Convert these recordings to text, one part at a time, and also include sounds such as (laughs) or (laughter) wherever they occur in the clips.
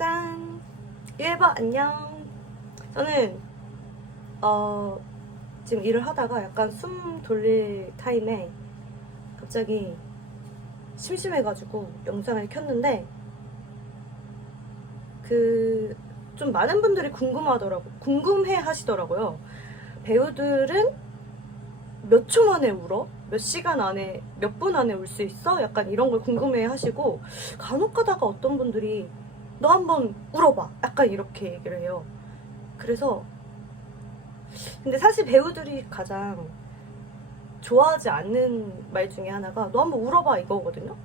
짠! 유해봐 안녕. 저는 어 지금 일을 하다가 약간 숨 돌릴 타임에 갑자기 심심해가지고 영상을 켰는데 그 좀 많은 분들이 궁금하더라고 궁금해 하시더라고요. 배우들은 몇 초 만에 울어? 몇 시간 안에 몇 분 안에 울 수 있어? 약간 이런 걸 궁금해 하시고 간혹 가다가 어떤 분들이 너 한번 울어봐. 약간 이렇게 얘기를 해요. 그래서 근데 사실 배우들이 가장 좋아하지 않는 말 중에 하나가 너 한번 울어봐 이거거든요.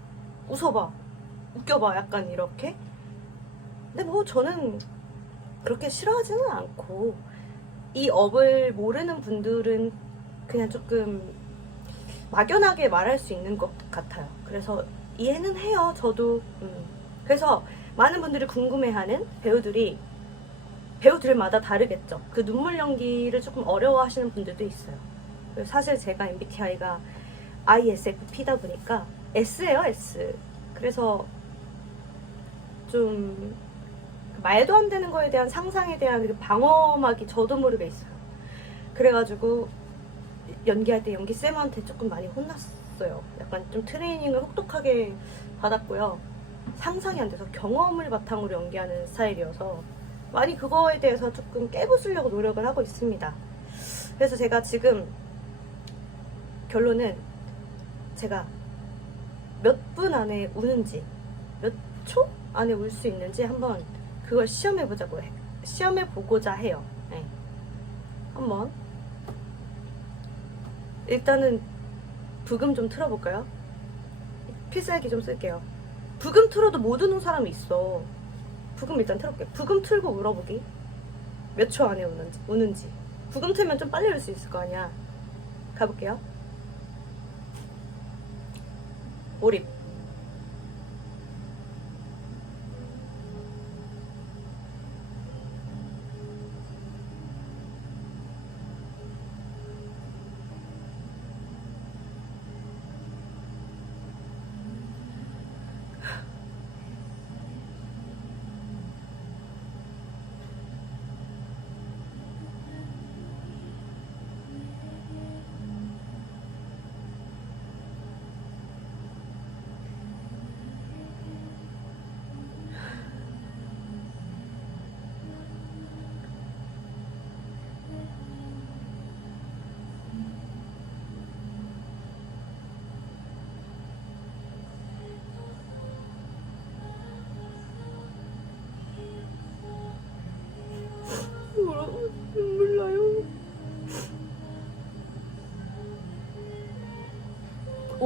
웃어봐. 웃겨봐. 약간 이렇게. 근데 뭐 저는 그렇게 싫어하지는 않고 이 업을 모르는 분들은 그냥 조금 막연하게 말할 수 있는 것 같아요. 그래서 이해는 해요. 저도. 음. 그래서 많은 분들이 궁금해하는 배우들이 배우들마다 다르겠죠. 그 눈물 연기를 조금 어려워하시는 분들도 있어요. 사실 제가 MBTI가 ISFP다 보니까 S예요, S. 그래서 좀 말도 안 되는 거에 대한 상상에 대한 그 방어막이 저도 모르게 있어요. 그래가지고 연기할 때 연기 쌤한테 조금 많이 혼났어요. 약간 좀 트레이닝을 혹독하게 받았고요. 상상이 안 돼서 경험을 바탕으로 연기하는 스타일이어서 많이 그거에 대해서 조금 깨부수려고 노력을 하고 있습니다. 그래서 제가 지금 결론은 제가 몇 분 안에 우는지 몇 초 안에 울 수 있는지 한번 그걸 시험해 보자고 해. 시험해 보고자 해요. 네. 한번 일단은 부금 좀 틀어볼까요? 필살기 좀 쓸게요. 부금 틀어도 못 우는 사람이 있어. 부금 일단 틀어볼게. 부금 틀고 울어보기. 몇 초 안에 우는지, 우는지. 부금 틀면 좀 빨리 울 수 있을 거 아니야. 가볼게요. 몰입.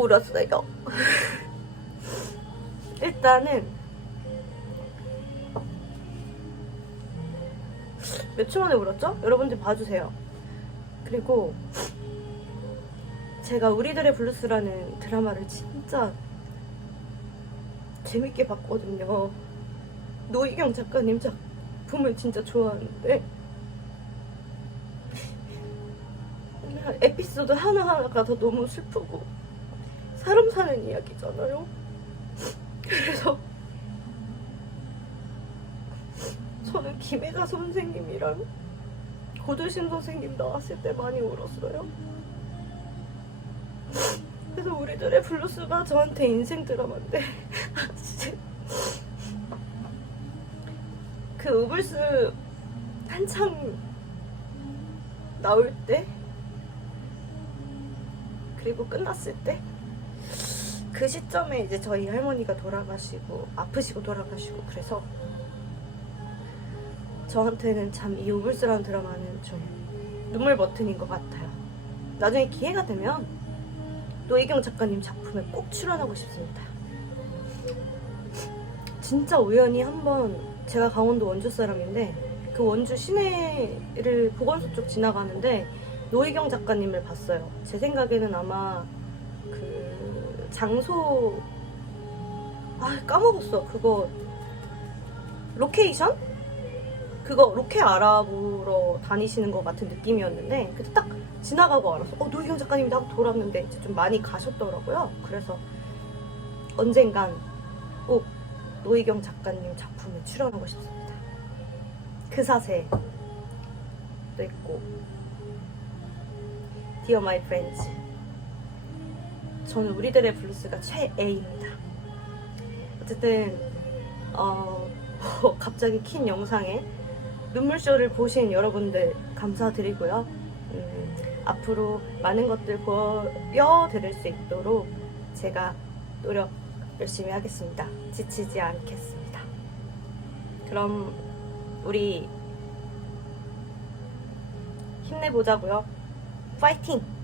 울었어요. 일단은 몇 초 만에 울었죠? 여러분들 봐주세요. 그리고 제가 우리들의 블루스라는 드라마를 진짜 재밌게 봤거든요. 노희경 작가님 작품을 진짜 좋아하는데 에피소드 하나하나가 다 너무 슬프고 사람 사는 이야기잖아요. 그래서 저는 김혜가 선생님이랑 고두신 선생님 나왔을 때 많이 울었어요. 그래서 우리들의 블루스가 저한테 인생 드라마인데 (laughs) 진짜 그 우블스 한창 나올 때 그리고 끝났을 때 그 시점에 이제 저희 할머니가 돌아가시고 아프시고 돌아가시고 그래서 저한테는 참이 우블스라는 드라마는 좀 눈물 버튼인 것 같아요. 나중에 기회가 되면 노희경 작가님 작품에 꼭 출연하고 싶습니다. 진짜 우연히 한번 제가 강원도 원주 사람인데 그 원주 시내를 보건소 쪽 지나가는데 노희경 작가님을 봤어요. 제 생각에는 아마 그 장소 아 까먹었어 그거 로케이션? 그거 로케 알아보러 다니시는 것 같은 느낌이었는데 그때 딱 지나가고 알아서 어 노희경 작가님이 하고 돌았는데 이제 좀 많이 가셨더라고요. 그래서 언젠간 꼭 노희경 작가님 작품에 출연하고 싶습니다. 그 사세도 있고 Dear My Friends 저는 우리들의 블루스가 최애입니다. 어쨌든 어, (laughs) 갑자기 킨 영상에 눈물쇼를 보신 여러분들 감사드리고요. 음, 앞으로 많은 것들 보여드릴 수 있도록 제가 노력 열심히 하겠습니다. 지치지 않겠습니다. 그럼 우리 힘내보자고요. 파이팅!